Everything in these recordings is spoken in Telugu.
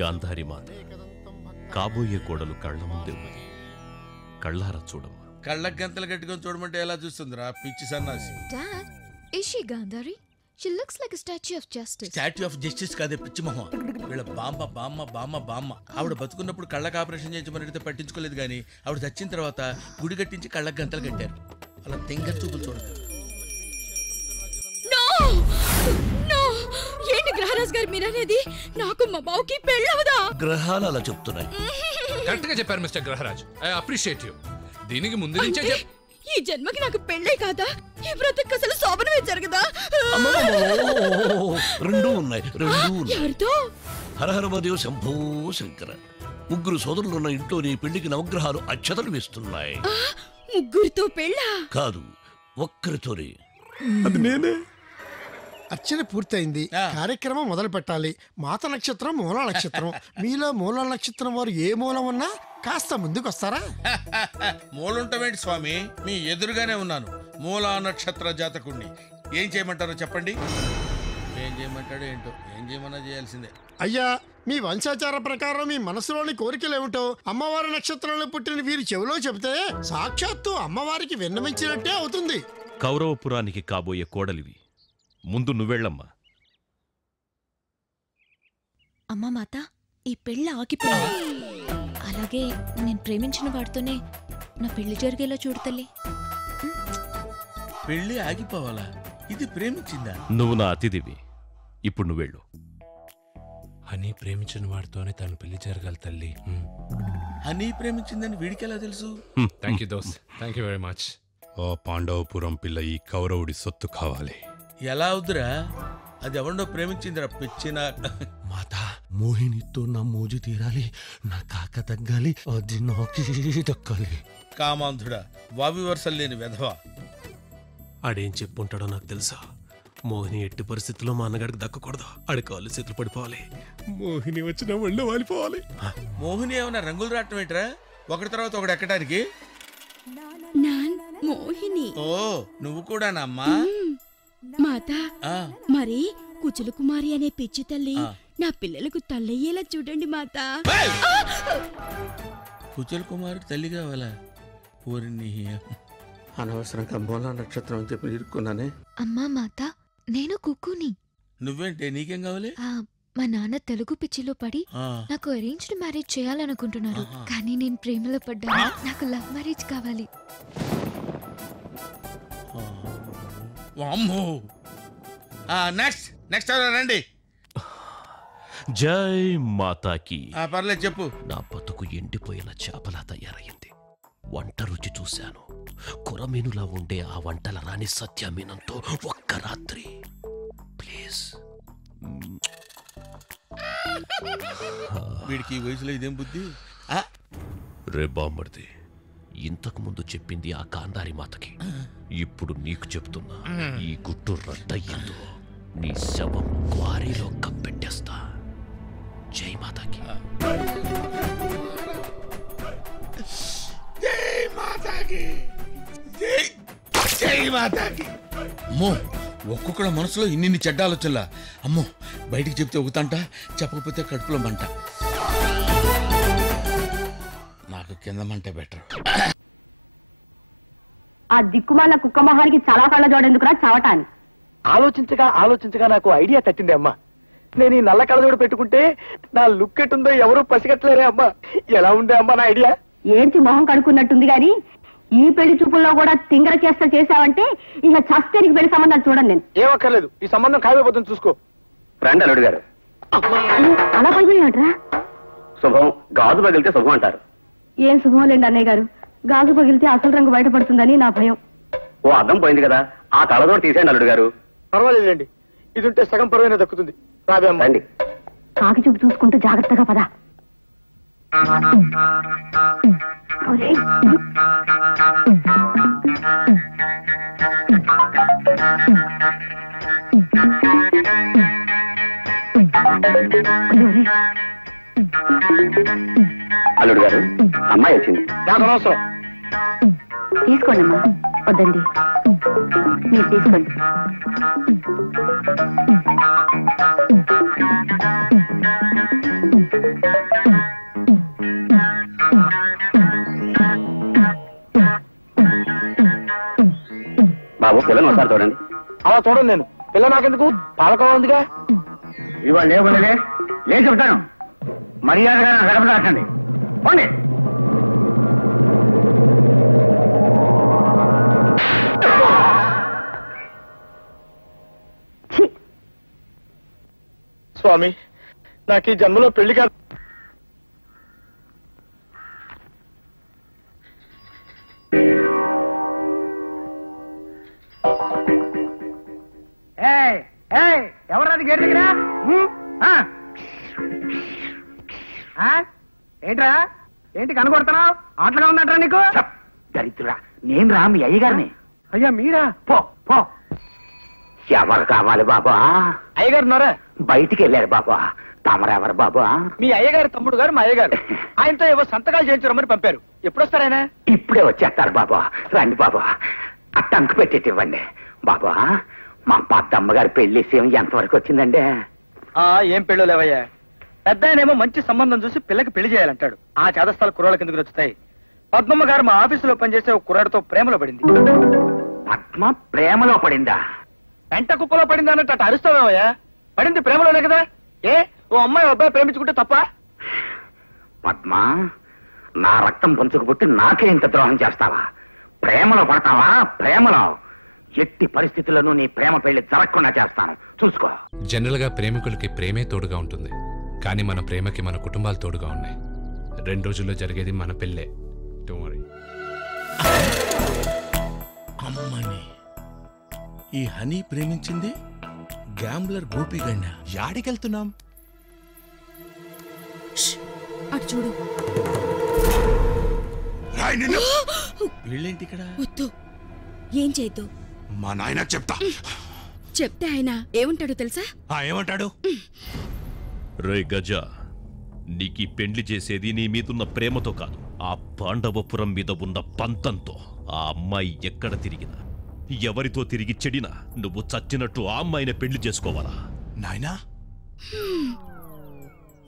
గాంధారి మాత కాబోయే కోడలు కళ్ళ ముందే ఉంది. కళ్ళారా చూడమ్మా. కళ్ళకి గంతలు కట్టుకొని చూడమంటే ఎలా చూస్తుందిరా పిచ్చి సన్నాసి. Dad, is she Gandhari? She looks like a statue of justice. Statue of justice కాదే పిచ్చి మొహం. వీళ్ళ బామ్మ ఆవిడ బతుకున్నప్పుడు కళ్ళకి ఆపరేషన్ చేయించమని అడిగితే పట్టించుకోలేదు, కానీ ఆవిడ చచ్చిన తర్వాత గుడి కట్టించి కళ్ళకి గంతలు కట్టారు. అలా తెంగ చూపులు చూడదు. ఏంటి గ్రహరాజ్ గారు మీరనేది? నాకు మా బావుకి పెళ్ళవదా? గ్రహాలు అలా చెప్తున్నాయి. కరెక్ట్ గా చెప్పారు mister Graharaj. I appreciate you. దీనికి ముందు నుంచే ఈ జన్మకి నాకు పెళ్ళే కాదా? ఈ బ్రతుకు అసలు శోభనమే జరగదా? రెండూ ఉన్నాయి. ఎవరితో? హరహర మదేవ్ శంభో శంకర. ముగ్గురు సోదరులున్న ఇంట్లో నీ పెళ్లికి నవగ్రహాలు అక్షతలు వేస్తున్నాయి. ముగ్గురితో పెళ్ళా? కాదు, ఒక్కరితోనే. అది నేనే. అర్చన పూర్తయింది, కార్యక్రమం మొదలు పెట్టాలి. మాత నక్షత్రం మూలా నక్షత్రం. మీలో మూలా నక్షత్రం వారు ఏ మూలం ఉన్నా కాస్త ముందుకు వస్తారా? మూలుంటమేంటి స్వామి, మీ ఎదురుగానే ఉన్నాను. మూలా నక్షత్ర జాతకుణ్ణి. ఏం చేయమంటారో చెప్పండి. ఏం చేయమంటాడో ఏంటో, ఏం చేయమన్నా చేయాల్సిందే. అయ్యా, మీ వంశాచార ప్రకారం మీ మనసులోని కోరికలు ఏమిటో అమ్మవారి నక్షత్రంలో పుట్టిన వీరి చెవిలో చెబితే సాక్షాత్తు అమ్మవారికి విన్నవించినట్టే అవుతుంది. కౌరవపురానికి కాబోయే కోడలివి. ముందు నువ్వెళ్ళమ్మా. అమ్మా మాత, ఈ పెళ్ళి ఆగిపోయింది. అలాగే నేను ప్రేమించిన వాడితోనే నా పెళ్లి జరిగేలా చూడు తల్లి. పెళ్ళి ఆగిపోవాలా? ఇది ప్రేమించిందా? నువ్వు నా అతిథివి, ఇప్పుడు నువ్వెళ్ళు. హనీ ప్రేమించిన వాడితోనే తను పెళ్లి జరగాలి తల్లి. హనీ ప్రేమించిందని వీడికి ఎలా తెలుసు? థ్యాంక్ యూ దోస్త్, థ్యాంక్ యూ వెరీ మచ్. ఓ పాండవపురం పిల్ల ఈ కౌరవుడి సొత్తు కావాలి. ఎలా అవుద్దురా? అది ఎవరినో ప్రేమించిందిరా పిచ్చిన. మాతా, మోహినితో నా మోజు తీరాలి, నా కాక తగ్గాలి, అది నాకు దక్కాలి. కామాంధుడా, వావి వరుసలు లేని వెధవా. ఆడేం చెప్పుంటాడో నాకు తెలుసా? మోహిని ఎట్టి పరిస్థితుల్లో మా అన్నగాడికి దక్కకూడదు. ఆడి కాళ్ళు చేతులు పడిపోవాలి. మోహిని వచ్చిన ఒళ్ళు వాలిపోవాలి. మోహిని ఏమన్నా రంగులు రావటం ఏంట్రా? ఒకటి తర్వాత ఒకటి ఎక్కడానికి? మోహిని. ఓ, నువ్వు కూడానమ్మా? మాత, మరి కుచుల కుమారి అనే పిచ్చి తల్లి నా పిల్లలకు తల్లయ్యేలా చూడండి మాత. కుచల కుమారికి తల్లి కావాలా? పూరిని అనవసరంగా మూలా నక్షత్రం అని చెప్పి ఇరుక్కున్నానే. అమ్మా మాత, నేను కుక్కుని. నువ్వేంటే, నీకేం కావాలి? మా నాన్న తెలుగు పిచ్చిలో పడి నాకు అరేంజ్డ్ మ్యారేజ్ చేయాలనుకుంటున్నారు, కానీ నేను ప్రేమలో పడ్డాను. నాకు లవ్ మ్యారేజ్ కావాలి. నెక్స్ట్ రండి. జై మాతాకి. పర్లేదు చెప్పు. నా బతుకు ఎండిపోయిన చేపలా తయారయ్యింది. వంట రుచి చూశాను. కొరమీనులా ఉండే ఆ వంటల రాణి సత్యమీనంతో ఒక్క రాత్రి ప్లీజ్. వీడికి ఈ వయసులో ఇదేం బుద్ధి? రే బామ్మర్ది, ఇంతకు ముందు చెప్పింది ఆ గాంధారి మాతకి, ఇప్పుడు నీకు చెప్తున్నా. ఈ గుట్టు రద్దయ్యిందో నీ శవం క్వారీలో కప్పెట్టేస్తా. జై మాతాకి. జై మాతాకి. జై మాతాకి. అమ్మో, ఒక్కొక్కళ్ళ మనసులో ఇన్ని చెడ్డ ఆలోచనలా. అమ్మో, బయటికి చెప్తే ఒకతంట, చెప్పకపోతే కడుపులో మంట. నాకు కింద మంటే బెటర్. ఆ దిక్కుమాల కుక్క మొహానికి చాలా కళ్ళ జోడెందుకురా చవటాన్ని? ఆలోచించగా నాకు ఐడియా తట్టింది అమ్మా. నేను ఈ నల్ల కళ్ళజోడు పెట్టుకుంటే నా లుక్ ఎట్టుందో ఎవరూ పసిగట్టలేరే అమ్మా. ఎలా ఉందే అమ్మా నా ఐడియా? ఏంటి మొహం కడుక్కున్నట్టుంది గాని ఈ పెళ్లి చూపుల్లో కూడా తింగర చేసావంటే ఇక చస్తేనికి పెళ్లి సంబంధాలు చూడండి. నేను ఏమక్కర్లేదు, ఈ సంబంధం ఖాయమైపోతుంది చూసుకో. రండి అల్లుడు గారు. అలా పడిపోయినట్రా? శుభం, గాజు పగిలితే శుభం అంటారు. ఏం శుభం లేండి అన్నయ్య గారు. గాజు పగిలితే అసలు రంగు బయటపడుతుందని నా భయం. ఓ అద్దం పోయింది కదా, ఆ తలదోడు తీసేయండి అల్లుడు గారు. పర్వాలేదండి, ఇది ఉంటే సగం పరువైనా దక్కుతుంది. రాబే అమ్మ. రండి. కాకి చూపు చూసుకుంటూ జాగ్రత్తగా పద. అల్లుడు గారు, అమ్మాయి వచ్చింది. నాకు అనవసరం. తీసుకోండి అమ్మా. వద్దండి, మీరు తీసుకోండి. బాబు పిల్లని ఒకసారి చూడండి. అలా చూడండి, నేను పిల్ల నాకెందుకు, పాలకోవా ఉందిగా. ఇవాళ లేవులే లే చెప్తాను, మర్యాదగా గడప దాటండి పోండి. స్వామి, నాకు ఈ జన్మలో పెళ్లి కాదు. ఎవరది గేట్ దగ్గర? ఏంట్రా, ఏంటి కనకొడుతున్నావు? ఆటలుగా ఉందంటరా నీకు? దరిద్రుడా, నేను రా మీ అయ్యగారిని. అయ్యా మీరా? పో పో. ఎవరు కావాలి బాబా? అయ్యగారు ఉన్నారా? బయటికి వెళ్ళారు బాబా. తమరెవరు బాబా? మీ అయ్యగారు తమ్ముడు గారు మా అయ్యగారు. ఆయనతో ఏవో సంతకాలు చేయించరమ్మని పంపారు. ఎప్పుడు వస్తారాయన? ఇప్పుడే వచ్చేస్తారు బాబా. రండి బాబా, ఆ టంకు పెట్టేటి ఇవ్వండి బాబా. మా పెద్దమ్మగారి పెళ్లి విషయం ఎంతవరకు వచ్చిందండి? ఏం పెళ్ళో లేవయ్యా. పెద్ద ఆయనేమో మంచి సంబంధం చూసి పిల్లకి పెళ్లి చేయాలంటాడు. ఆ చేదస్థాలు కుర్రాళ్ళకి ఎందుకు నచ్చుతాయి? పద్మమ్మ గారు మా ఆఫీసులో పనిచేసే ఒక కుర్రాడితో ప్రేమలో పడింది. పద్మ ప్రేమలో పడిందా? వెంట కుప్పలో పడింది అన్నట్టు అటు అరుస్తావేమయ్యా. పడింది ప్రేమలోనే కదా. ఓ అమ్మాయి అబ్బాయి ప్రేమించుకుంటే తప్ప? పద్మ, నా రక్తం పంచుకు పుట్టి నాకే ఇంత ద్రోహం చేస్తావా? ప్రేమలో పడతావా? ప్రేమలో ఎట్టి పరిస్థితుల్లోనూ నీ ప్రేమ పెళ్లి జరగకుండా చేస్తాను, చూసుకో. జనరల్ గా ప్రేమికులకి ప్రేమే తోడుగా ఉంటుంది, కానీ మన ప్రేమకి మన కుటుంబాలు తోడుగా ఉన్నాయి. 2 రోజుల్లో జరిగేది మన పెళ్ళే. అమ్మని ఈ హనీ ప్రేమించింది గ్యాంబ్లర్ గోపిగండ. యాడికెళ్తున్నాం? అటు చూడు. వీళ్ళేంటి ఇక్కడ? వద్దు, ఏం చేయొద్దు. మా నాయన చెప్తా. చెప్తే ఆయన ఏమంటాడో తెలుసా? ఏమంటాడు? రే గజ, నీకీ పెండ్లి చేసేది నీ మీదున్న ప్రేమతో కాదు, ఆ పాండవపురం మీద ఉన్న పంతంతో. ఆ అమ్మాయి ఎక్కడ తిరిగినా, ఎవరితో తిరిగి చెడినా నువ్వు చచ్చినట్టు ఆ అమ్మాయిని పెళ్లి చేసుకోవాలా? నాయనా,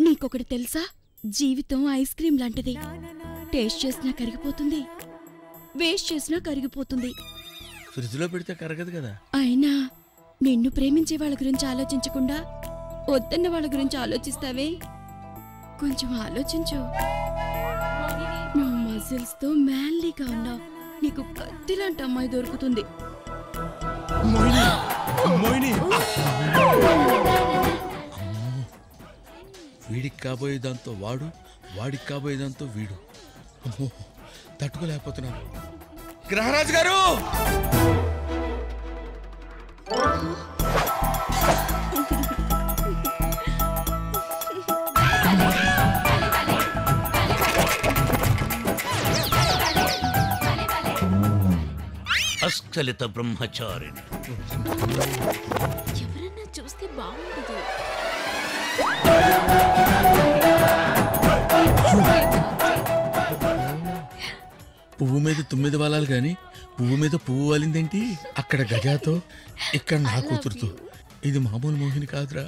నీకొకటి తెలుసా? జీవితం ఐస్ క్రీమ్ లాంటిది. టేస్ట్ చేసినా కరిగిపోతుంది, వేస్ట్ చేసినా కరిగిపోతుంది. ఫ్రిడ్జ్ లో పెడితే కరగదు కదా. అయినా నిన్ను ప్రేమించే వాళ్ళ గురించి ఆలోచించకుండా వద్దన్న వాళ్ళ గురించి ఆలోచిస్తావే? కొంచెం ఆలోచించు. నువ్వు మజిల్స్ తో మ్యాన్లీగా ఉన్నావు. నీకు కత్తిలాంటి అమ్మాయి దొరుకుతుంది. వీడికి కాబోయేదాంతో వాడు, వాడికి కాబోయేదాంతో వీడు. అమ్మో, తట్టుకోలేకపోతున్నాను. గ్రహరాజు గారు! అస్ఖలిత బ్రహ్మచారిణి. ఎవరన్నా చూస్తే బాగుండదు. పువ్వు మీద 9 వాలాలు గాని పువ్వు మీద పువ్వు వాలిందేంటి? అక్కడ గజాతో, ఇక్కడ నా కూతురుతో. ఇది మామూలు మోహిని కాదురా,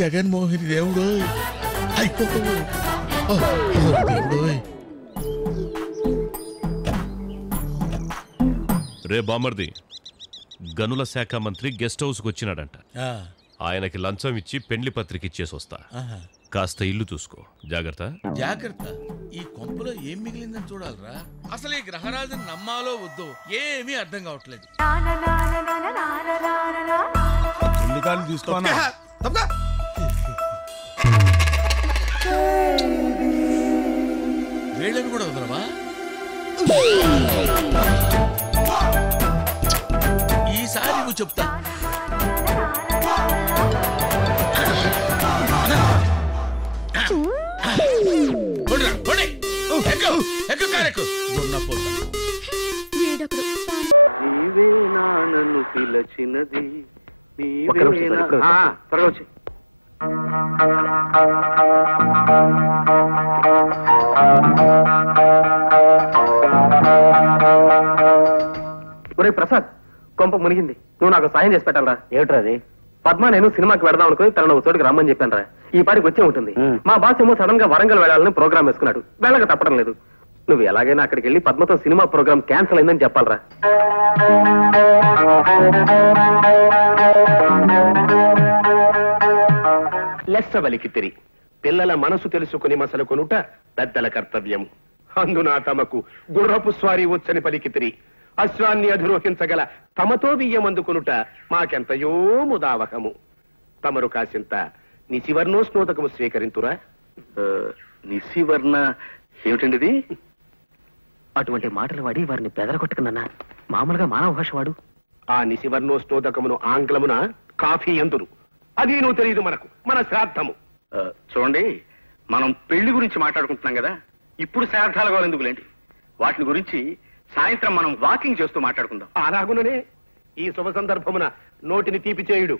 జగన్మోహిని. దేవుడు దేవుడోయ్. రే బామర్ది, గనుల శాఖ మంత్రి గెస్ట్ హౌస్కి వచ్చినాడంట. ఆయనకి లంచం ఇచ్చి పెండ్లి పత్రిక ఇచ్చేసి వస్తా. కాస్త ఇల్లు చూసుకో. జాగ్రత్త జాగ్రత్త. ఈ కొంపలో ఏం మిగిలిందని చూడాలరా. అసలు ఈ గ్రహరాజుని నమ్మాలో వద్దో ఏమీ అర్థం కావట్లేదు. వేళ్ళని కూడా వదలవా? ఈసారి నువ్వు చెప్తా. నీవే నన్ను పిలచినది, త్వరగా వచ్చి. ఒరే ప్రసాద్, కొంప మునిగింది. నువ్వు నాకు సాయం చేసి పెట్టాలరా. ఏమిట్రా అది? పద్మ నేను సినిమాకి వెళదాం అనుకుని తనను ఒక చోటికి రమ్మని చెప్పాను రా. ఈ పాటికి వచ్చే ఉంటుంది. మా బాస్ ఏమో సడన్ గా వరంగల్ వెళ్ళాలని ప్రోగ్రామ్ వేసుకున్నాడు. వెళ్ళక తప్పడం లేదు. నువ్వు ఎలాగైనా అక్కడికి వెళ్ళి పద్మతో సినిమా ప్రోగ్రామ్ క్యాన్సిల్ అయిందని చెప్పాలరా. లెస్సవలికితిరి పిల్లల మనసు తెలుసుకుని మసలు కొనుట పెద్దల కర్తవ్యం. అందున తమకు గుర్రపు స్వారీ వచ్చని పలికితిరి. అశ్వాన్ని అధిరోహించగల తమతో బియ్యమందుకొనుట మాకెంతయో ముదావహము. తమరు కాసింత నిశివర్ణోస్నోదకము స్వీకరింతురా? నిశివర్ణ ఏమిటండిది? అటువంటి మాటలు వాడి వారిని బెదరగొట్టుకున్నా. మామూలుగా మానవ భాష వాడు. ఆ నిశివర్ణోస్నోదకమును ఆంగ్లమున కాఫీ ఎందురు. అది నువ్వు తెలియదు మనకు, మన శ్రాద్ధము. చూడండి, మనం పెళ్లి గురించి మాట్లాడుకుంటున్నాం కదా, ఇప్పుడు శ్రాద్ధాల గోలు ఎందుకులేండి, వాటిని గురించి సాయంత్రం మనం వాకింగ్ చేస్తూ మాట్లాడుకుందాం. అలాగుననే ఈ శుభ సందర్భమున నోటిని తీపి చేయుడు.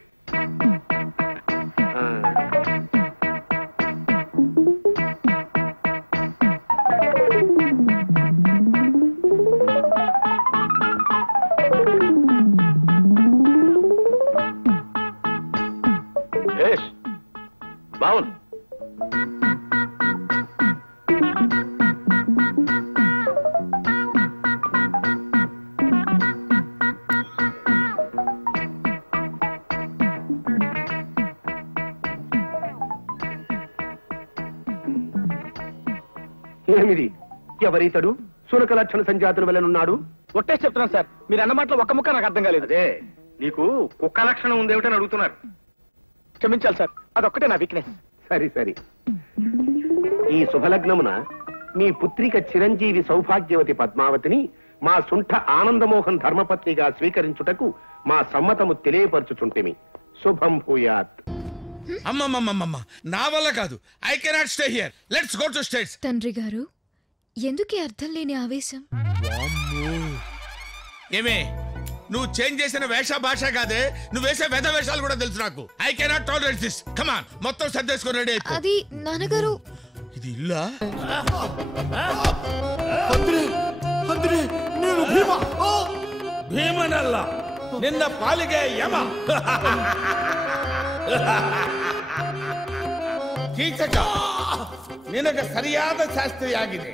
బావును. ఏమిది? ఎవరీతడు? సునక లక్షణ సంజాతుల వలనున్నాడు. ఒట్టే చెప్తున్నాను సార్, మీరు అన్న మాటలో ఒక్క ముక్క నాకు అర్థం కాలేదు. అదే నీకు కుక్క లక్షణం ఉందేమిటని అడుగుతున్నారు. క్షమించాలి సార్, అదొక్కటే నా వీక్నెస్. సరి సరి. ఈ శుభలగ్నమున మీ పుత్రిక చిరంజీవి సౌభాగ్యవతి పద్మావతిని మా సుంఠ ఆనందమోహన్ ధర్మపత్నిగా స్వీకరించుటకు మా సమ్మతము తెలియపరచుచుంటిమి. శుభం భూయాత్. అమ్మమ్మమ్మమ్మ, నా వల్ల కాదు. I cannot stay here. Let's go to states. తండ్రి గారు, ఎందుకే అర్థం లేని ఆవేశం? ఏమే, నువ్వు చేంజ్ చేసిన వేష భాష కాదే, నువ్వు వేసే వేద వేషాలు కూడా తెలుసు నాకు. I cannot tolerate this. Come on, మొత్తం సర్దేసుకొని రెడీ అయిపో. అది నాన్నగారు. ఇది ఇల్లా? ಭೀಮನಲ್ಲ, ನಿನ್ನ ಪಾಲಿಗೆ ಯಮ. ಕೀಚಕ, ನಿನಗೆ ಸರಿಯಾದ ಶಾಸ್ತ್ರಿಯಾಗಿದೆ.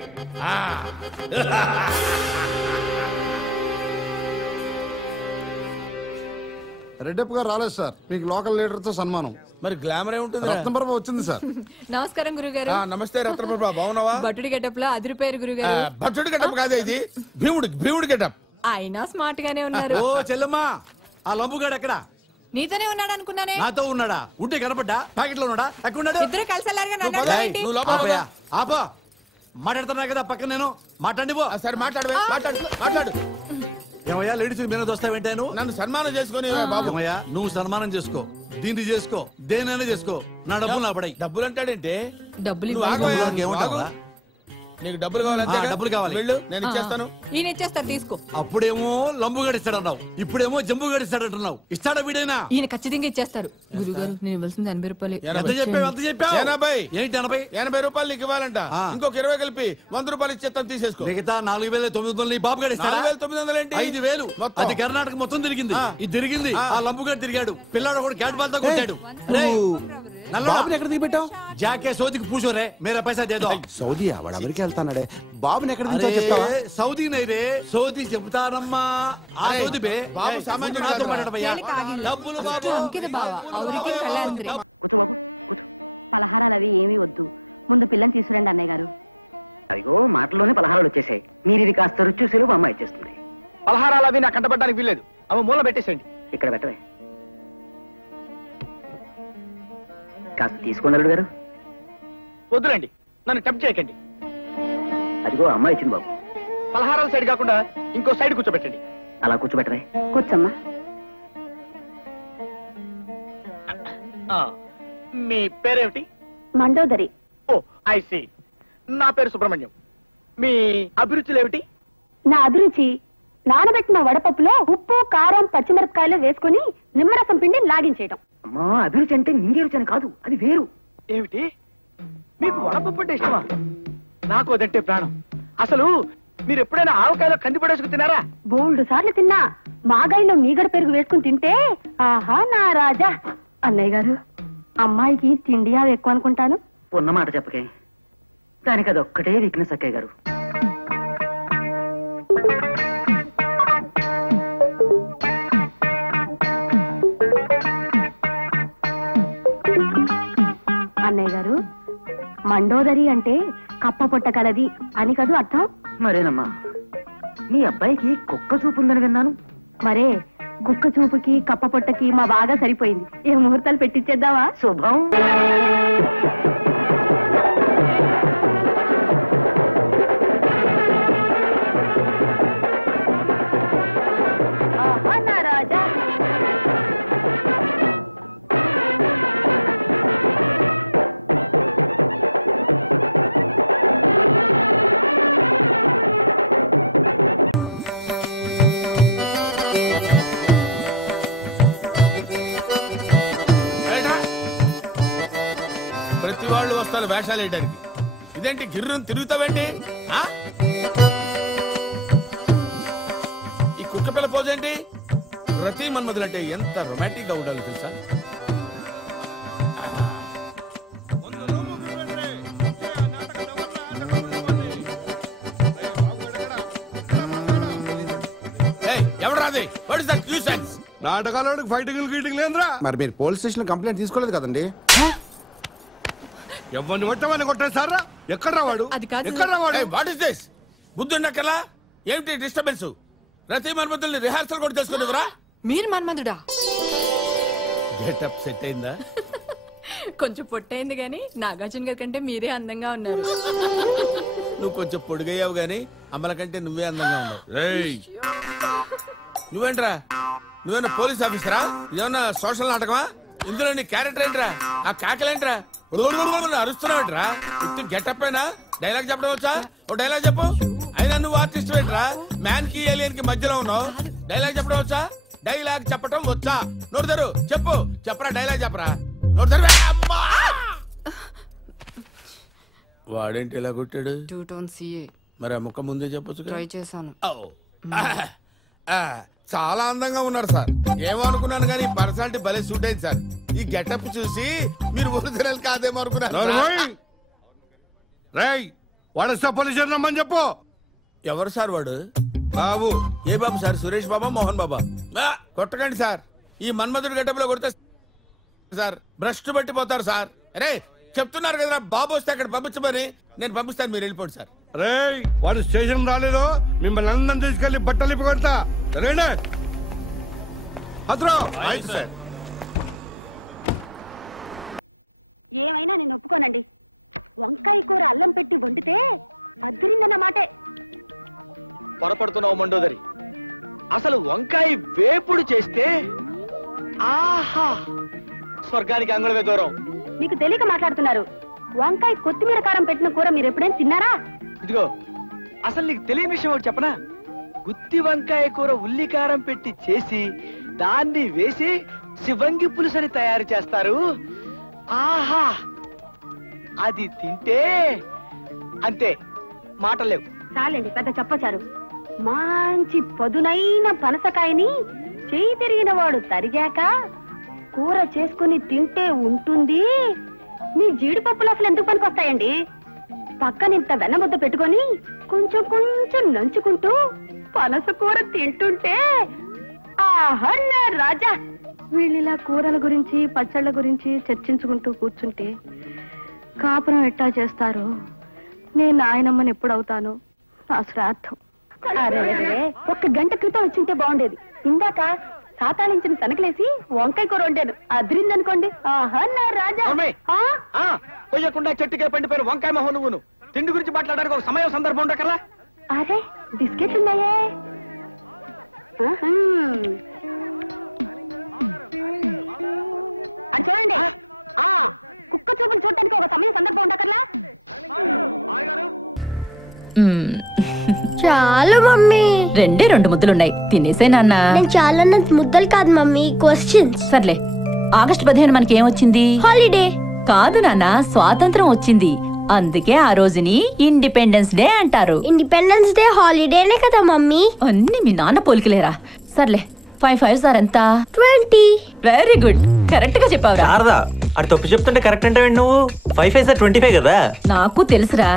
రెడ్డప్ప గారు రాలేదు సార్. మీకు లోకల్ లీడర్ తో సన్మానం. మరి గ్లామర్ ఏముంటుంది? రత్నప్రభ వచ్చింది సార్. నమస్కారం గురుగారు. నమస్తే రత్నప్రభ, బాగున్నావా? భటుడి గెటప్ లో అదిరిపోయారు గురుగారు. భటుడి గెటప్ కాదే ఇది, భీముడి గెటప్. అయినా స్మార్ట్ గానే ఉన్నారు. ఓ చెల్లమ్మా, ఆ లంబుగాడు ఎక్కడ? నీతోనే ఉన్నాడు అనుకున్నానే. నాతో ఉన్నాడా? ఉంటే కనపడ్డా? ప్యాకెట్ లో ఉన్నాడా? ఎక్కడున్నాడు? ఇద్దరు కలిసి ఆపా, మాట్లాడుతున్నా కదా పక్కన నేను. మాట్లాడి పో. సరే మాట్లాడు. ఏమయ్యా, లేడీస్ మీద వస్తావేంటాను? నన్ను సన్మానం చేసుకుని బాబు. ఏమయ్యా, నువ్వు సన్మానం చేసుకో, దీన్ని చేసుకో, దేనైనా చేసుకో, నా డబ్బులు నా పడాయి. డబ్బులు అంటాడేంటే? డబ్బులు ఏమంటావా? నీకు డబ్బులు కావాలి? డబ్బులు కావాలి. వెళ్ళు, నేను ఇచ్చేస్తాను. ఈయన ఇచ్చేస్తారు, తీసుకో. అప్పుడేమో లంబు గడిస్తాడన్నావు, ఇప్పుడేమో జంబు గడిస్తాడంటున్నావు. ఇస్తాడా వీడైనా? ఈయన ఖచ్చితంగా ఇచ్చేస్తారు. గురుగారు, నేను ఇవ్వాల్సింది 80 రూపాయలు. ఎంత చెప్పావు? 80. ఏంటి 80? 80 రూపాయలు నీకు ఇవ్వాలంట. ఇంకొక 20 కలిపి 100 రూపాయలు ఇచ్చేస్తాను, తీసేసుకో. మిగతా 4900 బాబు గడిస్తాడా? 4900 ఏంటి? 5000. అది కర్ణాటక మొత్తం తిరిగింది. ఇది తిరిగింది. ఆ లంబుగాడు తిరిగాడు. పిల్లాడు కూడా క్యాట్ బాల్ తో కొట్టాడు. బాబుని ఎక్కడ దిగిపెట్టావు? జాకే సౌదీకి పూछोरे मेरा पैसा दे दो. సౌదీ వాడు అమెరికా వెళ్తానాడే. బాబుని ఎక్కడ దించావు చెప్తావా? సౌదీ నై రే, సౌదీ చెప్తానమ్మా. ఆ సౌదీ బే బాబు సామాన్యుడు నాతో కాదు. మాట్లాడబయ్యా. డబ్బులు బాబు. కూర్చో బాబు, కూర్చో. పలహారాలు అవి ఏమీ వద్దు, ముందు పిల్లని తీసుకురండి అన్నయ్య గారు. అదిగో మాటల్లోనే పలహారాలు వచ్చేసాయి. మీరు ఇది కాస్త రుచి చూసి మా అమ్మాయి ఇచ్చేస్తుంది. పలహారాలు అవి నాకు కంటపడడానికి వీల్లేదు. అవి మూల పెట్టేసేయండి. ఇక్కడ పెట్టవే. కాస్త తీసుకోండి అల్లుడు గారు. వద్దులండి, నన్ను టెంప్ట్ చేయకండి. అదిగో అమ్మాయి ఇచ్చింది బాబు. పలహారాల సైడ్ కాకుండా ఇంకో సైడ్ కూర్చోబెట్టండి. అలా కూర్చోబెట్టవే. కూర్చోమ్మా. మీ పేరేమిటి? మండోదరి. ఓ ఐ సీ. నా పేరు సుబ్రహ్మణ్యం. మీ అభిరుచులు ఏమిటి? నా అభిరుచి నానబెట్టిన వడపప్పులో ఉప్పు, కారం, పచ్చిమిరపకాయలు వేసుకుని నిమ్మరసం పిండి లాగించేయటం. అమ్మా, అభిరుచి అంటే నింగే రుచి అని కాదు, అది వేరు. ఏమిటి? మీకు వడపప్పు అంటే ఇష్టమా? నాకు అదంటే ప్రాణం. అసలు మీరు ఎప్పుడైనా ఆవకాయలో కంది పడేసుకు తిన్నారా? బోల్డు సార్లు తిన్నా. మాగాయిలో మీగడ పెరుగు వేసుకుని తింటే ఆహా నా రాజా. అన్నయ్య గారు, అమ్మాయికి తిండి అవి ఎక్కువ అనుకుంటాను. ఉన్నమాట చెప్పకే, దానికి అది ఒక్కటే వీక్నెస్ అక్కయ్య గారు. మండోదరి అంటే కప్ప పొట్ట కలది అని కదూ అర్థం. మరేనమ్మా, మీ అబ్బాయికి కుక్క చూపు ఉందని విన్నాను. మరే కుక్క చూపుకి కప్ప పొట్టకి మా బాగా సరిపోయింది. ఏ ముహూర్తాలు పెట్టించేద్దావా? శుభం. ప్రతి వాళ్ళు వస్తారు వేషాలు వేయడానికి. ఇదేంటి గిర్రం తిరుగుతావేంటి? ఈ కుక్క పిల్ల పోజేంటి? రతి మన్మధులంటే ఎంత రొమాంటిక్ గా ఉండాలి తెలుసా? ఎవరు రాది? What is that nuisance? నాటకాలు ఫైటింగ్ గీటింగ్ లేదురా. మరి మీరు పోలీస్ స్టేషన్ కంప్లైంట్ తీసుకోలేదు కదండి? ఎవరిని కొట్టమని కొట్టేస్తారా? ఎక్కడ రావాడు? ఎక్కడ రావాడు? What is this? బుద్ధుండక్కలా ఏమిటి డిస్టర్బెన్స్? రతి మన్మధుల్ని రిహార్సల్ కూడా చేసుకునేవరా? మీరు మన్మధుడా? గెటప్ సెట్ అయిందా? కొంచెం పొట్టయింది గానీ నాగార్జున గారి కంటే మీరే అందంగా ఉన్నారు. నువ్వు కొంచెం పొడిగయ్యావు గానీ అమ్మల కంటే నువ్వే అందంగా ఉన్నావు. నువ్వేంట్రా? నువ్వేనా పోలీస్ ఆఫీసరా? ఇదేమన్నా సోషల్ నాటకమా? ఇందులో నీ క్యారెక్టర్ ఏంట్రా? ఆ కాకలేంట్రా? అరుస్తున్నావేంట్రా? ఇత్తు గెటప్ అయినా డైలాగ్ చెప్పడం వచ్చా? ఓ డైలాగ్ చెప్పు. అయినా నువ్వు ఆర్టిస్ట్ ఏంట్రా? మ్యాన్ కి ఏలియన్ కి మధ్యలో ఉన్నావు. డైలాగ్ చెప్పడం వచ్చా? డైలాగ్ చెప్పడం వచ్చా? నోరుదరు చెప్పు. చెప్పరా డైలాగ్ చెప్పరా. నోరుదరు. వాడేంటి ఇలా కొట్టాడు? మరి ఆ ముక్క ముందే చెప్పొచ్చు. ట్రై చేశాను. చాలా అందంగా ఉన్నారు సార్. ఏమో అనుకున్నాను కానీ పర్సనాలిటీ భలే సూట్ అయింది సార్. ఈ గెటప్ చూసి మీరు ఒరిజినల్ కాదేమో అనుకున్నాను. వాడు పోలీస్ రమ్మని చెప్పు. ఎవరు సార్ వాడు? బాబు. ఏ బాబు సార్? సురేష్ బాబా, మోహన్ బాబా? కొట్టకండి సార్. ఈ మన్మధుడు గెటప్ లో కొడితే సార్ భ్రష్టు పట్టిపోతారు సార్. అరే చెప్తున్నారు కదా బాబు వస్తే అక్కడ పంపించమని. నేను పంపిస్తాను, మీరు వెళ్ళిపోండి సార్. రే వాడు స్టేషన్ రాలేదు, మిమ్మల్ని అందరం తీసుకెళ్లి బట్టలు ఇప్పి కొడతా. సరేనా? ఏమైనా నేను ఒప్పుకోనండి. వంకాయ కూర అల్లం పెట్టి వండితే అద్దరిందన్న మాటే. పొరపడుతున్నావు మండోదరి. అసలు వంకాయ వేపుడు చేస్తే ఆహా, స్వర్గానికి అంగుళమే దూరం. మీకు తెలియక మాట్లాడుతున్నారు. వంకాయ కొత్తిమీర కారం పెట్టిన కూర మీరు ఎప్పుడైనా తిన్నారా? ఇదిగో అసలు నీకు తెలియని విషయం ఒకటి చెప్పనా? గుత్తి వంకాయ కూర ఉల్లికారం పెట్టి చేసి దాన్ని వేసి శివంగి పులుసని తయారు చేస్తారు. ఆహా, అది తింటే అంతే, మాటలేవు. చాలండి, పెద్ద చెప్పచారు. మంచి పదునైన పనసకాయని చేయి తిరిగిన వాడు తరిగాక కూర చేసుకుని తింటే ఉంటుంది. మీ జీడిపప్పులు అసలు ఎందుకు పనికొస్తాయండి? పక్కనింత వెన్నముద్ద పెట్టుకొని కొంచెం కొంచెం నంచుకుంటూ పనస కూర తింటుంటే ఆహా నా రాజా. వీళ్ళిలా కూరల గురించి పచ్చళ్ళ గురించి చర్చించుకుంటూ కూర్చుంటే కాపురం ఎట్టా చేస్తారు? నేను నాయనమ్మని ఎప్పుడవుతాను? నా శ్రాద్ధం. అరే ఒక్క గంట క్రితం వచ్చింటే బాగుండేది. ఇందాక సాతాళించిన తనకలేసి వంకాయ కూర వండాను, అదిరిందనుకోండి. ఆహా నా రాజా. కొయ్యకుండా చెట్టుకే పండిపోయిన వంకాయ మొహం నువ్వును. తిండి గురించి మాట్లాడడానికి ఒక సమయం సందర్భం ఉండకల్లా. అరే బిస్కెట్లు ఉన్నాయే. అది చూడండి, కుక్క చూపులు చూడటానికి ఒక సమయం సందర్భం ఉండకల్లా. చాలు మమ్మీ. రెండే 2 ముద్దలున్నాయి, తినేసే నాన్న. నేను చాలా ముద్దలు కాదు మమ్మీ, క్వశ్చన్స్. సర్లే, ఆగస్టు 15 మనకి ఏమొచ్చింది? హాలిడే. కాదు నాన్న, స్వాతంత్రం వచ్చింది. అందుకే ఆ రోజుని ఇండిపెండెన్స్ డే అంటారు. ఇండిపెండెన్స్ డే హాలిడేనే కదా మమ్మీ. అన్ని మీ నాన్న పోలికలేరా. సర్లే, 5 5 సార్ ఎంత? 20. వెరీ గుడ్, కరెక్ట్ గా చెప్పావురా. శారదా, అది తప్పు చెప్తుంటే కరెక్ట్ అంటే నువ్వు 5 5 సార్ 25 కదా. నాకు తెలుసురా,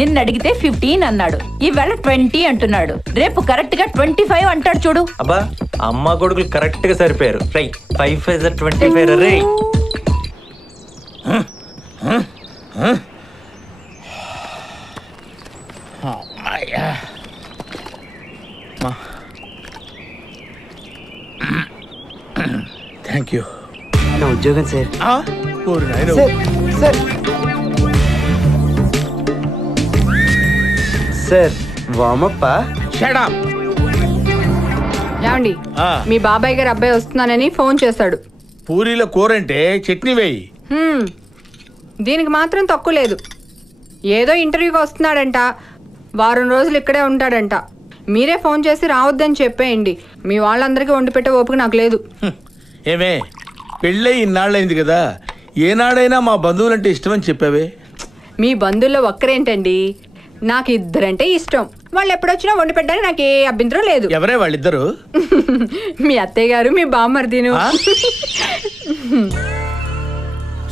నిన్న అడిగితే 15 అన్నాడు, ఈవేళ 20 అంటున్నాడు. రేపు కరెక్ట్ గా 25 అంటాడు చూడు. అబ్బా, అమ్మ కొడుకులు కరెక్ట్ గా సరిపోయారు. రై 5 5 సార్ 25 రే. Thank you. నా ఉద్యోగం సార్. సార్ వామప్ప. ఏమండి మీ బాబాయ్ గారు అబ్బాయి వస్తున్నానని ఫోన్ చేశాడు. పూరీలో కూర అంటే చట్నీ వేయి. దీనికి మాత్రం తక్కువ లేదు. ఏదో ఇంటర్వ్యూకి వస్తున్నాడంట, వారం రోజులు ఇక్కడే ఉంటాడంట. మీరే ఫోన్ చేసి రావద్దని చెప్పేయండి. మీ వాళ్ళందరికీ వండి పెట్టే ఓపిక నాకు లేదు. ఏమే పెళ్ళై ఇన్నాళ్ళైంది కదా, ఏనాడైనా మా బంధువులంటే ఇష్టమని చెప్పావే? మీ బంధువుల్లో ఒక్కరేంటండి, నాకు ఇద్దరంటే ఇష్టం. వాళ్ళు ఎప్పుడొచ్చినా వండి పెట్టడానికి నాకు ఏ అభ్యంతరం లేదు. ఎవరే వాళ్ళిద్దరు? మీ అత్తయ్య గారు, మీ బామ్మర్దిను.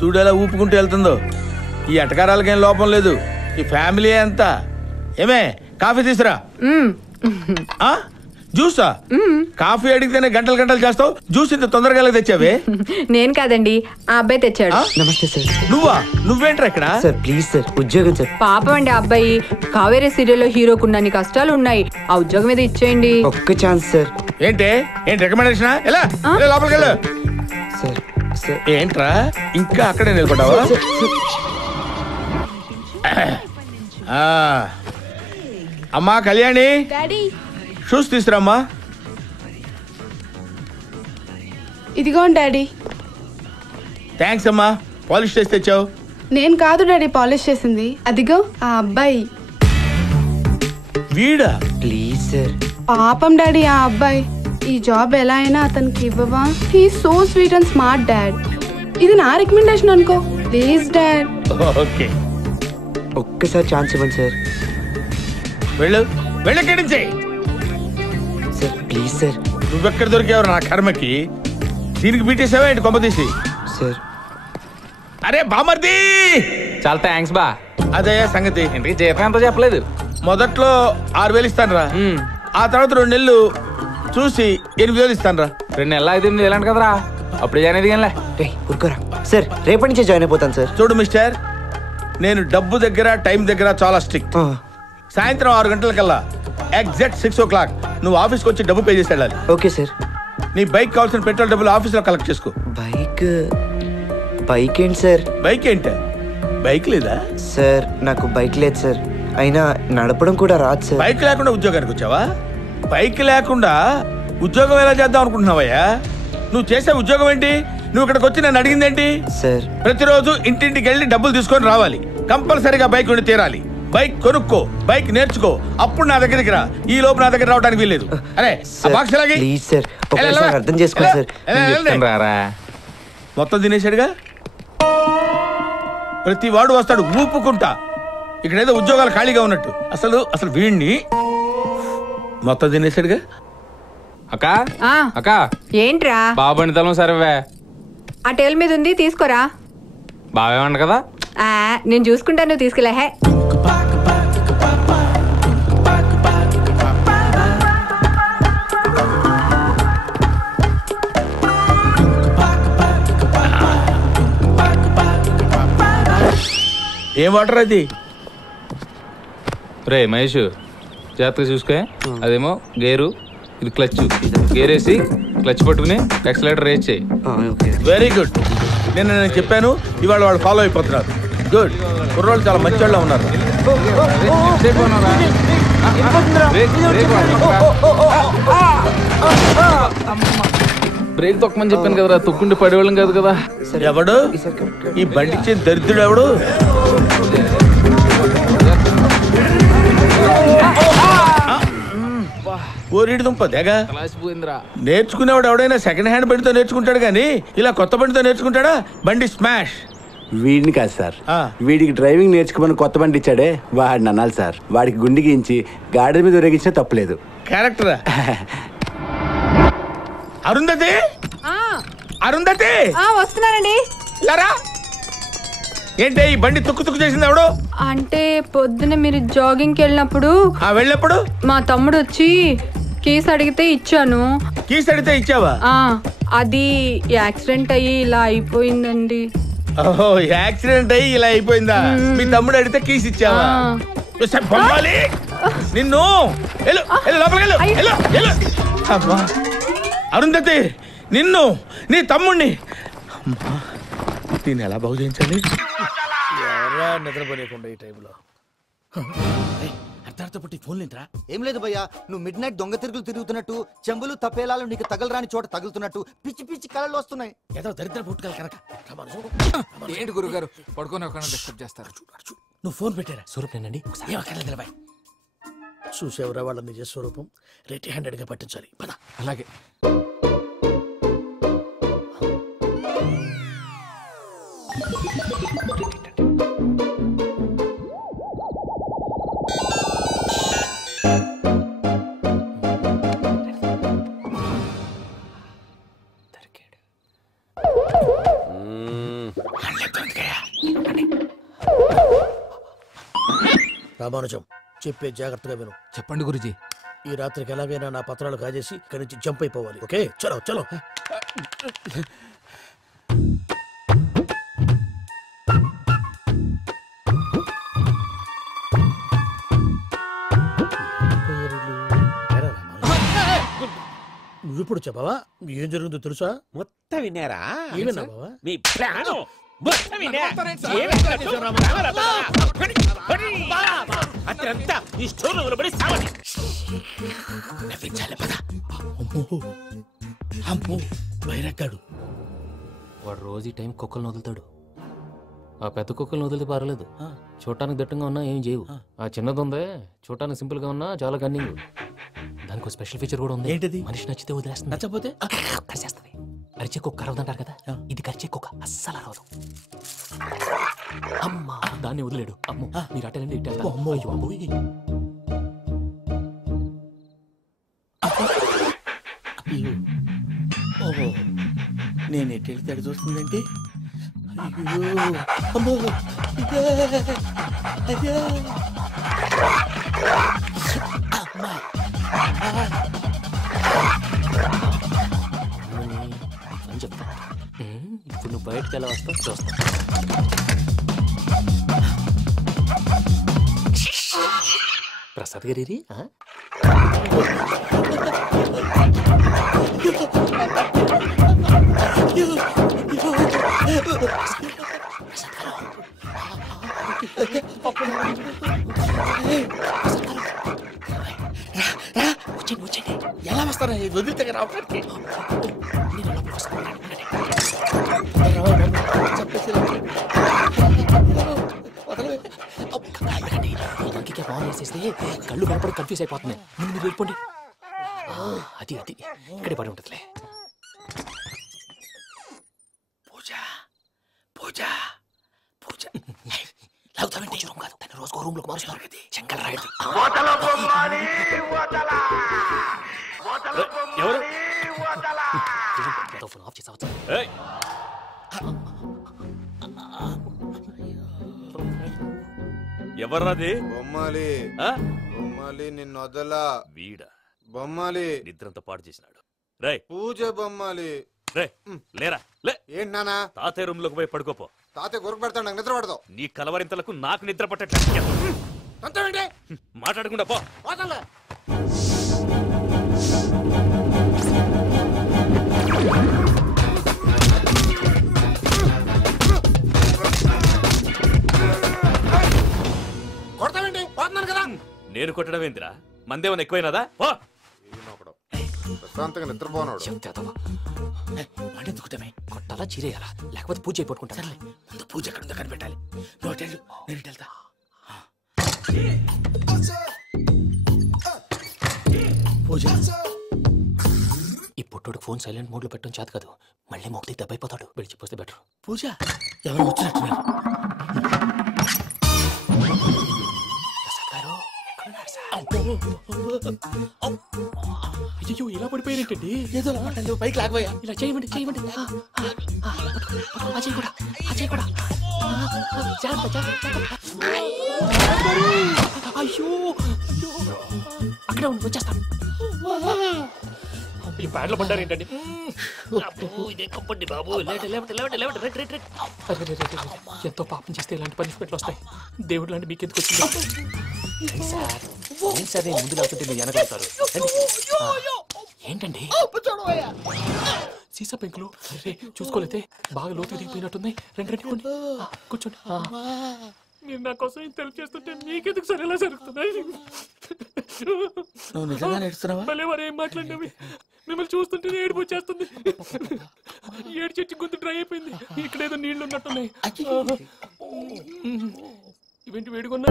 చూడేలా ఊపుకుంటూ వెళ్తుందో. ఈ అటకారాలకేం లోపం లేదు. ఈ ఫ్యామిలీ అంతా. ఏమే కాఫీ తీసురా. జ్యూసా? కాఫీ అడిగితేనే గంటలు గంటలు చేస్తావు, జ్యూస్ ఇంత తొందరగా తెచ్చావే? నేను కాదండి, ఆ అబ్బాయి తెచ్చాడు. నమస్తే సార్. నువ్వా? నువ్వేంట్రా ఇక్కడ? సార్ ప్లీజ్ సార్, ఉద్యోగం సార్. పాపం అండి ఆ అబ్బాయి. కావేరీ సీరియల్లో హీరోకున్నన్ని కష్టాలు ఉన్నాయి. ఆ ఉద్యోగం మీద ఇచ్చేయండి. ఒక్క ఛాన్స్ సార్. ఏంటి రికమెండేషన్? ఎలా లోపలికి వెళ్ళు. ఏంట్రా ఇంకా అక్కడే నిలబడ్డావా? అమ్మా కళ్యాణి, డాడీ షూస్ తీసుకురామ్మా. ఇదిగోండి డాడీ. థ్యాంక్స్ అమ్మా. పాలిష్ చేసి తెచ్చావు. నేను కాదు డాడీ పాలిష్ చేసింది, అదిగో ఆ అబ్బాయి. వీడా? Please sir. పాపం డాడీ ఆ అబ్బాయి. ఈ జాబ్ ఎలా అయినా అతనికి ఇవ్వవా? He so sweet and smart dad. ఇది నా రికమెండేషన్ అనుకో ప్లీజ్ డాడ్. ఓకే, ఒక్కసారి ఛాన్స్ ఇవ్వండి సార్. వెళ్ళు వెళ్ళక్కడి నుంచి. Sir please sir. నువ్వెక్కడ దొరికేవారు నా కర్మకి? దీనికి పీటేసావా ఏంటి కొమ్మ తీసి? సార్ అరే బామర్ది, చాలా థ్యాంక్స్ బా. అదే సంగతి. ఇంటికి జీతం ఎంతో చెప్పలేదు. మొదట్లో 6,000 ఇస్తాను రా, ఆ తర్వాత 2 నెలలు చూసి 8,000 ఇస్తాను రా. 2 నెలలు 5,000 వెళ్ళండి కదరా, అప్పుడు జాయిన్ అయితే కానీ. ఊరుకోరా సార్, రేపటి నుంచే జాయిన్ అయిపోతాను సార్. చూడు మిస్టర్, నేను డబ్బు దగ్గర టైం దగ్గర చాలా స్ట్రిక్ట్. సాయంత్రం 6 గంటలకల్లా ఎగ్జాక్ట్ 6 o'clock నువ్వు ఆఫీస్కి వచ్చి డబ్బు పే చేసి వెళ్ళాలి. Okay sir. నీ బైక్ కావాల్సిన పెట్రోల్ డబ్బులు ఆఫీస్లో కలెక్ట్ చేసుకో. బైక్ ఏంటి సార్? బైక్ ఏంటి? బైక్ లేదా సార్? నాకు బైక్ లేదు సార్, అయినా నడపడం కూడా రాదు సార్. బైక్ లేకుండా ఉద్యోగానికి వచ్చావా? బైక్ లేకుండా ఉద్యోగం ఎలా చేద్దాం అనుకుంటున్నావయ్యా? నువ్వు చేసే ఉద్యోగం ఏంటి? నువ్వు ఇక్కడికి వచ్చి నన్ను అడిగింది ఏంటి? సార్ ప్రతిరోజు ఇంటింటికి వెళ్ళి డబ్బులు తీసుకొని రావాలి. కంపల్సరీగా బైక్ ఉండి తీరాలి. బైక్ కొనుక్కో, బైక్ నేర్చుకో, అప్పుడు నా దగ్గరికి రా. ఈ లోపు నా దగ్గర రావడానికి వీల్లేదు. అరే ప్లీజ్ సార్, ఒకసారి అర్థం చేసుకోండి సార్. మొత్తం తినేసాడుగా. ప్రతి వాడు వస్తాడు ఊపుకుంటా, ఇక్కడేదో ఉద్యోగాలు ఖాళీగా ఉన్నట్టు. అసలు వీడిని మొత్తం తినేసాడుగా. అక్క అక్క ఏంట్రా? బాబు తలం సరేవే. ఆ టేల్ మీద ఉంది, తీసుకోరా. బావేమంట కదా. నేను చూసుకుంటాను, నువ్వు తీసుకెళ్ళా. హే ఏం వాటర్ అది? రే మహేష్, జాగ్రత్తగా చూసుకో. అదేమో గేరు, ఇది క్లచ్. గేర్ వేసి క్లచ్ పట్టుకుని యాక్సిలరేటర్ రేస్ చేయి. Very good. నేను చెప్పాను, ఇవాళ వాళ్ళు ఫాలో అయిపోతున్నారు. గుడ్. కుర్రోళ్ళు చాలా మంచి వాళ్ళు ఉన్నారు. బ్రేక్ తొక్కమని చెప్పాను కదరా, తొక్కుంటే పడేవాళ్ళం కాదు కదా. ఎవడు ఈ బండిచ్చే దరిద్రుడు? ఎవడు? ఓరిడి దుంప తెగ. నేర్చుకునేవాడు ఎవడైనా సెకండ్ హ్యాండ్ బండితో నేర్చుకుంటాడు కానీ ఇలా కొత్త బండితో నేర్చుకుంటాడా? బండి స్మాష్. వీడిని కాదు సార్, వీడికి డ్రైవింగ్ నేర్చుకోమని కొత్త బండి ఇచ్చాడే వాడిని అనాలి సార్. వాడికి గుండె గీయించి గాడి మీద ఊరేగించినా తప్పులేదు. క్యారెక్టరా? అరుంధతి, అరుంధతి వస్తున్నానండి. ఏంటి ఈ బండి తుక్కు తుక్కు చేసింది ఎవడు? అంటే పొద్దున మీరు జాగింగ్కి వెళ్ళినప్పుడు వెళ్ళినప్పుడు మా తమ్ముడు వచ్చి కీస్ అడిగితే ఇచ్చాను. కీస్ అడిగితే ఇచ్చావా? అది యాక్సిడెంట్ అయ్యి ఇలా అయిపోయిందండి. ఓహో, యాక్సిడెంట్ అయ్యి ఇలా అయిపోయిందా? మీ తమ్ముడు అడిగితే కీస్ ఇచ్చావా? నిన్ను అరుంధతి, నిన్ను నీ తమ్ముణ్ణి దీన్ని ఎలా బాగు చేయించాలి? ఎవరా నిద్రపోలేకుండా ఈ టైంలో అర్ధార్థ పుట్టి ఫోన్ లేంట్రా? ఏం లేదు భయ్యా, నువ్వు మిడ్ నైట్ దొంగ తిరుగులు తిరుగుతున్నట్టు, చెంబులు తప్పేలాలు నీకు తగలరాని చోట తగులుతున్నట్టు పిచ్చి పిచ్చి కళలు వస్తున్నాయి. ఏదో దరిద్ర పుట్టుకల కనుక. ఏంటి గురుగారు పడుకొని ఒక డిస్టర్బ్ చేస్తారు? నువ్వు ఫోన్ పెట్టారా? స్వరూపేనండి. చూసేవరా వాళ్ళ నిజ స్వరూపం. రెట్టి హ్యాండెడ్ గా పట్టించాలి. పద. అలాగే. రామానుజం, చెప్పే జాగ్రత్తగా విను. చెప్పండి గురుజీ. ఈ రాత్రికి ఎలాగైనా నా పత్రాలు కాజేసి ఇక్కడి నుంచి జంప్ అయిపోవాలి. ఓకే, చలో చలో. నువ్విప్పుడు చెప్పవా? ఏం జరుగుతుందో తెలుసా? మొత్తం విన్నారా? ఏమన్నా బావా? మీ ప్లాన్ అత్యంతా ఈ స్టోర్లో నిలబడి సావని నవ్వించాలి. పద. అమ్మో బైరక్కాడు. వాడు రోజు ఈ టైం కుక్కలను వదులుతాడు. ఆ పెద్ద కుక్కలను వదిలితే పర్లేదు, చూడటానికి దట్టంగా ఉన్నా ఏం చేయవు. ఆ చిన్నది ఉందే, చూడటానికి సింపుల్ గా ఉన్నా చాలా కన్నింగ్. దానికి ఒక స్పెషల్ ఫీచర్ కూడా ఉంది. ఏంటిది? మనిషి నచ్చితే వదిలేస్తుంది, నచ్చపోతే కరిచేస్తుంది. అరిచే కుక్క అరవదంటారు కదా, ఇది కరిచే కుక్క అస్సలు అరవదు. అమ్మా దాన్ని వదిలేడు. అమ్మో మీరు అటెండి ఇటు. నేను ఎటు వెళ్తే అటు చూస్తుందంటే ఇప్పుడు నువ్వు బయటకు ఎలా వస్తావు చూస్తా. ప్రసాద్ గారి ఎలా వస్తారా? వదిలితే రావడానికి కళ్ళు కనపడి కన్ఫ్యూజ్ అయిపోతున్నాయి. ముందు మీరు వెళ్ళిపోండి. అది అది ఇక్కడే పడి ఉంటుందిలే. పూజ పూజ పూజ లాగుతామంటే రూమ్ కాదు, తన రోజుకో రూమ్ లోకి మారుస్తున్నారు కదా. చెంకల్ రాయదు. ఫోన్ ఆఫ్ చేసావచ్చు. ఎవర్రాది? బొమ్మాలి. బొమ్మాలి నిన్ను వదలా. వీడా బొమ్మాలి నిద్రంతా పాడు చేసినాడు. రే పూజ బొమ్మాలి. రే లేరా లే. ఏంటి నానా? తాతయ్య రూమ్ లోకి పోయి పడుకోపో. తాతయ్య గురకు పెడతాడు, నాకు నిద్ర పడతావు. నీ కలవరింతలకు నాకు నిద్ర పట్టట్లేదు. మాట్లాడకుండా పో. కొడతావేంటి? పోతున్నాను కదా. నేను కొట్టడం ఏంటిరా? మందేమన్నా ఎక్కువైనదా? పో. ప్రశాంతంగా నిద్రపోనాడు. ఎందుకుంటామే? కొట్టాలా చీరేయాలా లేకపోతే పూజ అయిపోట్టుకుంటా. సర్లే, ముందు పూజ ఎక్కడ ఉందో కనిపెట్టాలి. నువ్వు అటెండు, నేను ఇటు వెళ్తా. పూజ. ఈ పుట్టోడికి ఫోన్ సైలెంట్ మోడ్ లో పెట్టడం చేత కాదు, మళ్ళీ మొక్కి దెబ్బైపోతాడు. విడిచిపోతే బెటర్. పూజ ఎవరు వచ్చినట్టున్నారు? అయ్యో ఇలా పడిపోయినట్టండి. ఏదో మాట్లాడలేదు, పైకి లాగబోయా. ఇలా చేయమండి చేయమండి. అజయ్ కూడా అజయ్ కూడా. అయ్యో అక్కడే ఉండి వచ్చేస్తాను. ఈ ప్యాడ్లో పడ్డారు ఏంటండి? ఎంతో పాపం చేస్తే ఇలాంటి పనిష్మెంట్లు వస్తాయి. దేవుడు లాంటి మీకు ఎందుకు వచ్చింది? సార్ ముందు లేకపోతే మీరు వెనకాడతారు. ఏంటండి సీసా పెంకులు రే చూసుకోలేతే బాగా లోతు దిగిపోయినట్టుంది. రండి రండి కొండి కూర్చోండి. మీరు నా కోసం ఇంత హెల్ప్ చేస్తుంటే మీకెందుకు సరే ఎలా జరుగుతున్నాయి? నువ్వు నిజంగా నేర్చుతున్నావా? భలే వారు ఏం మాట్లాడినవి. మిమ్మల్ని చూస్తుంటే ఏడుపు వచ్చేస్తుంది. ఏడు చెట్టు గొంతు డ్రై అయిపోయింది. ఇక్కడ ఏదో నీళ్లు ఉన్నట్టున్నాయి. ఇవేంటి వేడుకున్నా?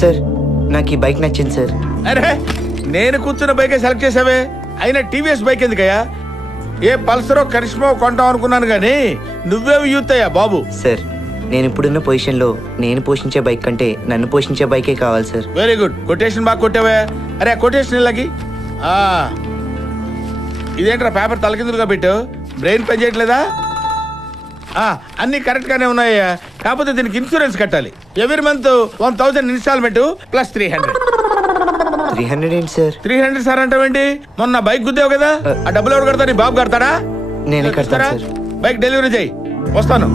సార్ నాకు ఈ బైక్ నచ్చింది సార్. అరే నేను కూర్చున్న బైకే సెలెక్ట్ చేసావే. అయినా టీవీఎస్ బైక్ ఎందుకయ్యా? ఏ పల్సరో కరిష్మో కొంటాం అనుకున్నాను కానీ నువ్వేమి యూత్ అయ్యా బాబు. సార్ నేను ఇప్పుడున్న పొజిషన్లో నేను పోషించే బైక్ కంటే నన్ను పోషించే బైకే కావాలి సార్. వెరీ గుడ్, కొటేషన్ బాగా కొట్టావే. అరే కొటేషన్ ఇలాగి ఇదేంట్రా పేపర్ తలకిందులుగా పెట్టావు? బ్రెయిన్ పని చేయట్లేదా? అన్ని కరెక్ట్ గానే ఉన్నాయ్యా. కాకపోతే దీనికి ఇన్సూరెన్స్ కట్టాలి. Every month 1000 installment plus 300. 300 ఏంటి సార్? 300 సార్ అంటావేంటి? మొన్న బైక్ గుద్దావు కదా, ఆ డబ్బులు ఎవరు కడతా? నీ బాబు కడతాడా? నేనే కడతాను సార్. బైక్ డెలివరీ చేయి, వస్తాను.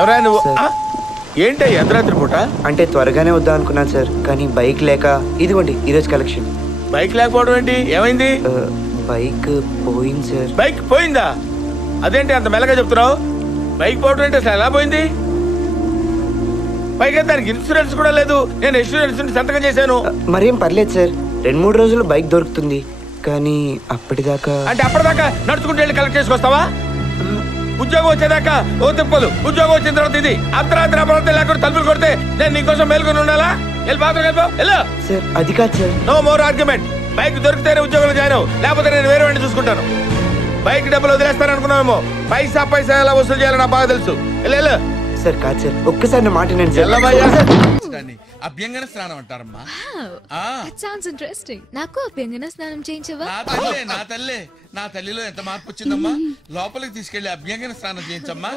ఎవరా నువ్వు? ఏంటి అర్ధరాత్రి పూట? అంటే త్వరగానే వద్దాం అనుకున్నాను సార్, కానీ బైక్ లేక ఇదిగోండి ఈరోజు కలెక్షన్. బైక్ లేకపోవడం ఏంటి? ఏమైంది? బైక్ పోయింది సార్. బైక్ పోయిందా? అదేంటి అంత మెల్లగా చెప్తున్నావు? బైక్ పోవడం ఏంటి? అసలు ఎలా పోయింది? పైగా దానికి ఇన్సూరెన్స్ కూడా లేదు. నేను ఇన్సూరెన్స్ సంతకం చేశాను. మరేం పర్లేదు సార్, 2-3 రోజులు బైక్ దొరుకుతుంది. కానీ అప్పటిదాకా అంటే అప్పటిదాకా నడుచుకుంటూ వెళ్ళి కలెక్ట్ చేసుకొస్తావా? ఉద్యోగం వచ్చేదాకా ఓ తిప్పలు, ఉద్యోగం వచ్చిన తర్వాత ఇది అర్ధరాత్రి అపరాత్రి లేకుండా తలుపులు కొడితే నేను నీకోసం మేల్కొని ఉండాలా? వెళ్ళి బాత్రూమ్ వెళ్ళిపో. సార్ అది కాదు sir. No more argument. Bike దొరికితేనే ఉద్యోగంలో జాయిన్ అవ్వు, లేకపోతే నేను వేరే వాడిని చూసుకుంటాను. బైక్ డబ్బులు వదిలేస్తాను అనుకున్నామేమో, పైసా ఎలా వసూలు చేయాలో నాకు బాగా తెలుసు. వెళ్ళు. సార్ కాదు సార్, ఒక్కసారి నా మాట వినండి సార్. అభ్యంగన స్నానం అంటారమ్మా. Sounds interesting. నాకు అభ్యంగన స్నానం చేయించవా? నా తల్లిలో ఎంత మార్పు వచ్చిందమ్మా. లోపలికి తీసుకెళ్లి అభ్యంగన స్నానం చేయించమ్మా.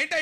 ఏంటో